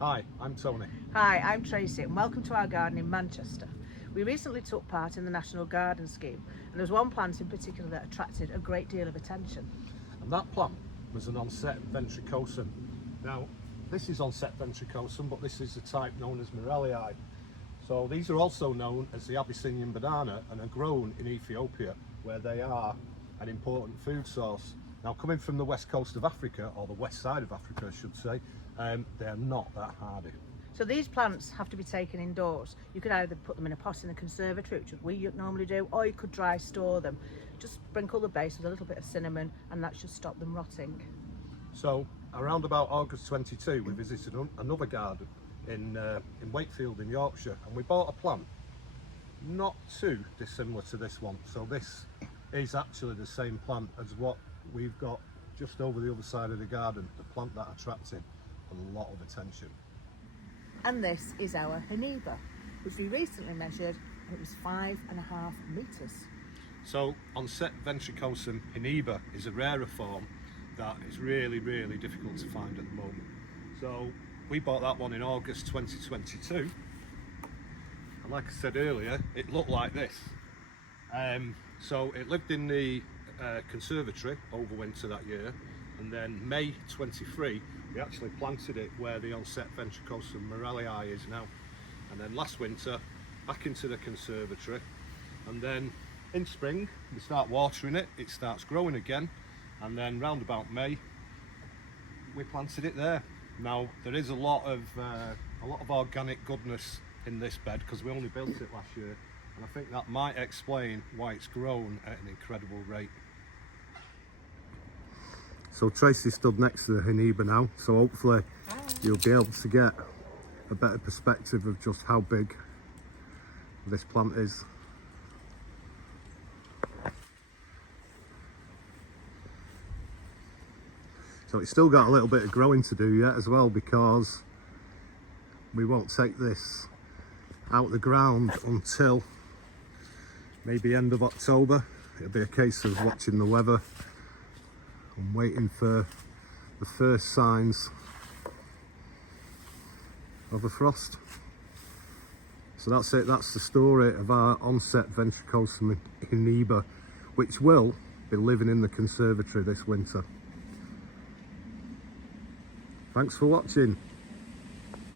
Hi, I'm Tony. Hi, I'm Tracy and welcome to our garden in Manchester. We recently took part in the National Garden Scheme and there was one plant in particular that attracted a great deal of attention. And that plant was an Ensete ventricosum. Now, this is Ensete ventricosum, but this is the type known as Morellii. So these are also known as the Abyssinian banana and are grown in Ethiopia, where they are an important food source. Now, coming from the west coast of Africa, or the west side of Africa I should say, they're not that hardy. So these plants have to be taken indoors. You could either put them in a pot in a conservatory, which we normally do, or you could dry store them. Just sprinkle the base with a little bit of cinnamon and that should stop them rotting. So around about August 22 we visited another garden in Wakefield in Yorkshire, and we bought a plant not too dissimilar to this one. So this is actually the same plant as what we've got just over the other side of the garden, the plant that attracted a lot of attention. And this is our Hiniba, which we recently measured and it was 5.5 metres. So Ensete ventricosum Hiniba is a rarer form that is really difficult to find at the moment. So we bought that one in August 2022, and like I said earlier, it looked like this. So it lived in the conservatory over winter that year, and then May 23 we actually planted it where the Ensete ventricosum Morellii is now, and then last winter back into the conservatory, and then in spring we start watering it, it starts growing again, and then round about May we planted it there. Now there is a lot of organic goodness in this bed because we only built it last year, and I think that might explain why it's grown at an incredible rate. So Tracy stood next to the Hiniba now, so hopefully you'll be able to get a better perspective of just how big this plant is. So it's still got a little bit of growing to do yet as well, because we won't take this out the ground until maybe end of October. It'll be a case of watching the weather and waiting for the first signs of a frost. So that's it, that's the story of our Ensete ventricosum Hiniba, which will be living in the conservatory this winter. Thanks for watching.